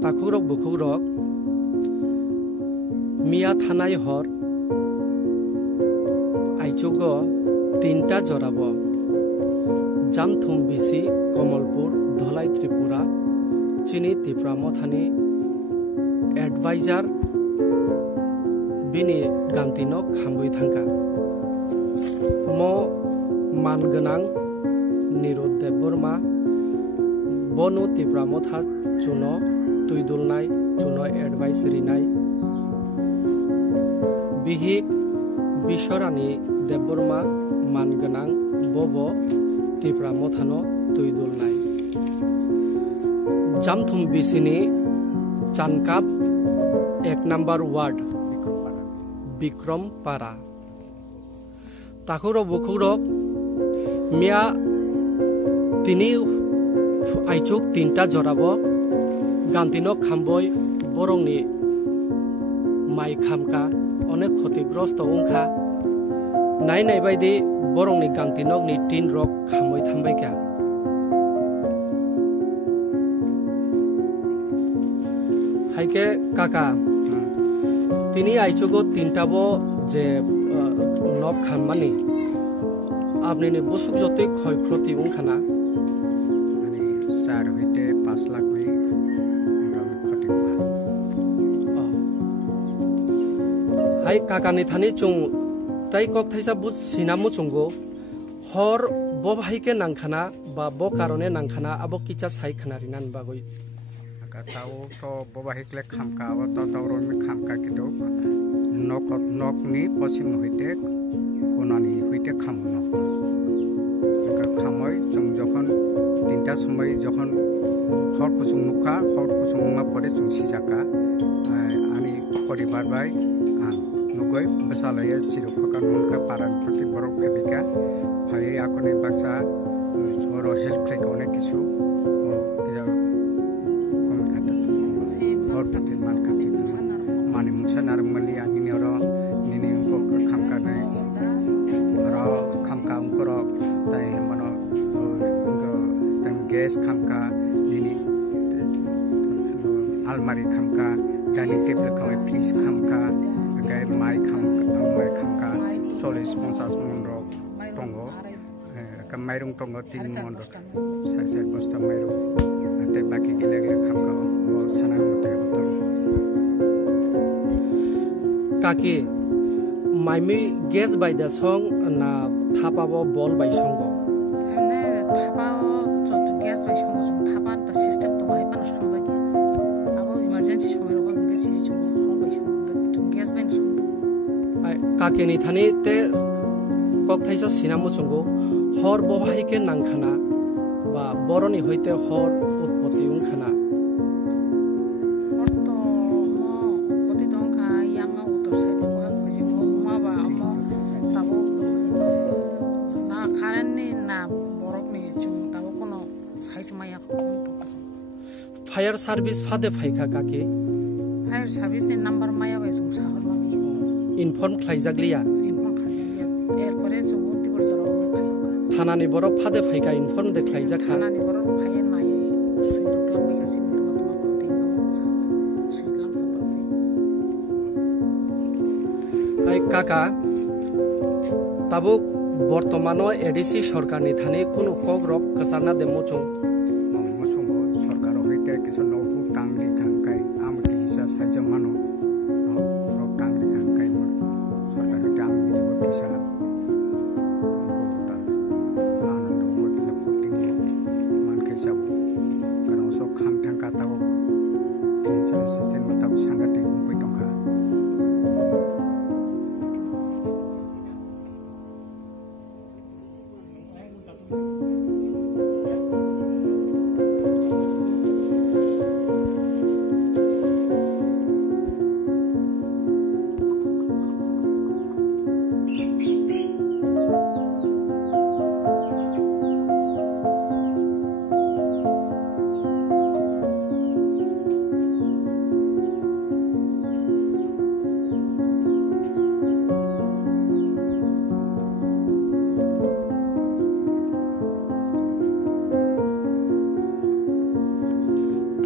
Takurok bukurok Mia Thanai hor Aichugo Tinta Jorabo Jamthum Bisi Komalpur Dholai Tripura Chini Tipra Mothani Advisor Bini Gantinok Khambui Thangka Mo Manganang Nirode Burma Bonu Tipra Motha Chuno Tuidulnai Chuno Advisory Nai Bihik Bishorani Deburma Manganang Bobo Tipra Mothano Tuidulnai Jamthum Bisini Chankap 1 number ward Bikram Para Takuro Bukurok Mia Tini Aichuk Tinta Jorabo Gantino Khamboy Borongni Mai Khamka Onek Khotigrosto Ungkha Nai Nai Baidi Borongni Gantinok ni Tin Rok Khamoi Thambaika Haike Kaka Tini Aichugo Tintabo Je Nok Khamani Apni ne Busuk Jote Khoi Khroti Ungkhana Ani Sar Hoite 5 lakh mai Khoti Hai Kaka ni Thani Chung Tai Kok Thaisa Bus Sinamu Chungo Hor Bo Haike Nangkhana Ba Bo Karone Nangkhana Abo Kicha Sai Khanarinan Bagoi Tahu to boba hikle khamka to tauron mi khamka kido nok ni posim hoite konani hoite khamono ka khamoi jong jokhon tinta somoi jokhon hor kusung nukha hor kusung ma pore jong sijaka ani poribar bai nugoi besalaya siru phaka nunka paran proti borok phebika phai akone baksa soro help thek onek kichu Mani musa narmali angin oro nini ungko khamka nai oro khamka ungkoro tai mano ungko tam gas khamka nini almari khamka dining table khamai please khamka gai mai khamka sole sponsors monro tongo ka mairung tongo tin monro sar bosta mairung te baki gile khamka sanan mote Kaki Maimi guess by the song na Thapabo ball by songo. Hane Thapao just guess by songo Thapa the system to my pan songo. Abo emergency songo ro bang guess songo by songo to guess by songo. Kaki ni thani te kok thaisa sinamu chungo hor bo haike nangkhana ba boroni hoite hor utpoti ungkhana Fire service fade phaika kaki Fire service ni number maya bai sung sahar mami inform khlaijaglia inform khaijaglia erpore sung utti bor jaro phaika thanani borok fade phaika inform de khlaijak thanani borok phaien nai suiru klam bai asin tuma khoti ngam sa suilam khapte hai kaka tabuk bortomano edisi sarkar ni thani kono kogrok kasarna demo chung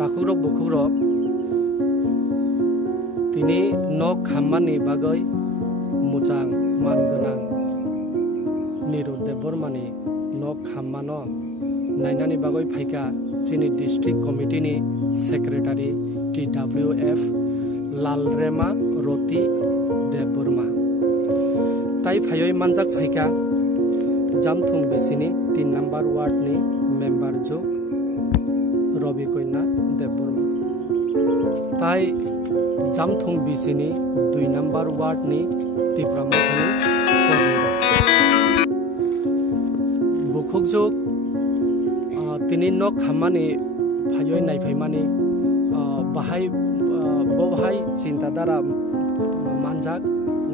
takurok bukurok tini nok khammani bagoi mujang mangonang Niru Debormani nok khammano nainani bagoi phaika chini district committee ni secretary TWF Lalrema Roti Deborma tai phayoi manjak phaika Jamthung Besini 3 number ward ni member jok Robi Koina Deborma tai Jamthung Besini 2 number ward ni Tipramathani bukhukjok tini nok khammani phayoi naiphaimani bahai bobhai chintadara manjak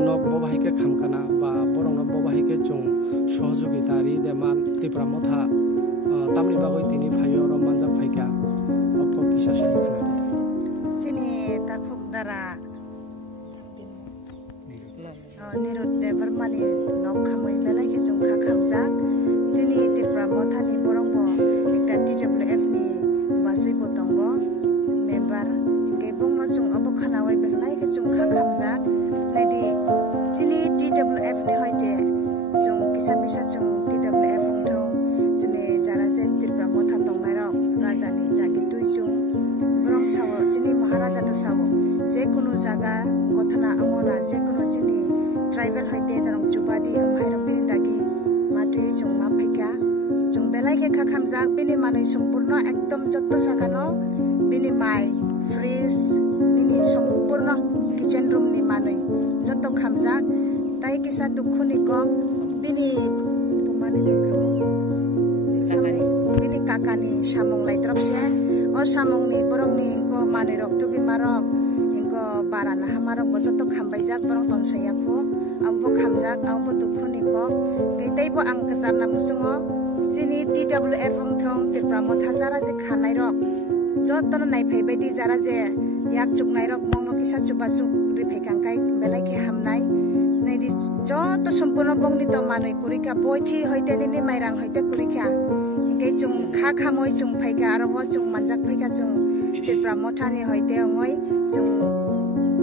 nok bobhai ke khamkana ba borong nok bobhai ke chung সহযোগিতারি দেমান Tipra Motha তামনি বাগৈ তিনি ফাইয়র মানজাক ফাইকা অক কিসা সাইখানা সিনি তাখুক দ্বারা নিরুদ দেবরমানি knock খামই বেলাইকে zoom খা খামজাক যিনি তিপ্রামথানি বরংব একটা TWF ni basui potong member ke bongno jung obo khanawai beklaike jung kha khamjak ledi যিনি TWF ni hoite jung kisamisa jung TWF thong jene jara je Tipramo tha tongnai rok rajani dagi tui jung borong sawo jini maharaja to sawo je kono jaga kothana amona je kono jini tribal hoite darong chubadi amhai rok bini dagi matui jung ma phika jung belai ke kha khamjak bini manui sampurno ekdom jotto sakano bini mai freeze bini sampurno kitchen room ni manui jotto khamjak tai kisa dukhuni ko bini pumani dekhamu bini kakani samung laitrop se o samung ni borong ni ko mani rok tu bimarok inko barana hamarok bojoto khambaijak borong tonsaya ko abo khamjak abo dukhuni ko tei bo ang kajarna musungo jini TWF thong Tipramo thajara je khanai rok jotono naiphai baidi jara je yak chuknai rok mongno kisa chubasuk rifaikankai belai ke hamnai Nedi joto sampurno bongni to manui kurika boithi hoite nini mairang hoite kurika ingkai chung kha khamoi chung phaika arabo chung manjak phaika chung Tipramo thani hoite ongoi chung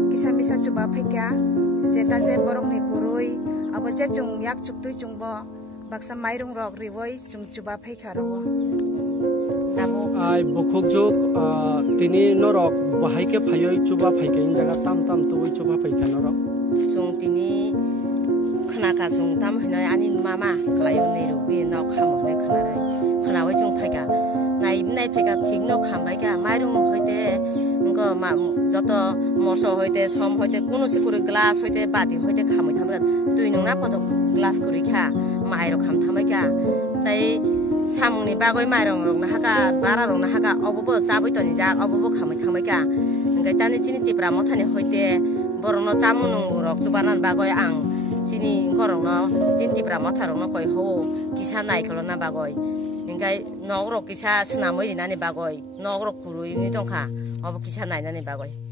kisamisa chuba phaika jeta je borong ni kurui abo je chung yak chuktui chung bo baksa mairung rok riwoi chung chuba phaika robo ai bukhukjok tini norok bahai ke phayoi chuba phaika in jaga tam tam tui chuba phaika norok chung tini khanaka chung tam hinoi ani mama klayo neru bi no khamo ne khanai khanawai chung phaika nai phaika thik no khambai ka mairung hoite ngo ma joto moso hoite som hoite kono sikuri glass hoite bati hoite khamoi thamga tui nung na podok glass kuri kha mairo kham thamai ka tai samungni bagoi mairong rong na haka bara rong na haka obobo saboi toni ja obobo khamoi thamai ka ngai tani chini Tipramo thani hoite borong no chamunung rok tubanan bagoi ang chini gorong no chin Tipramo tharong no koi ho kisa nai kolona bagoi ingkai nogrok kisa snamoi rinani bagoi nogrok kurui ni tongkha obo kisa nai nani bagoi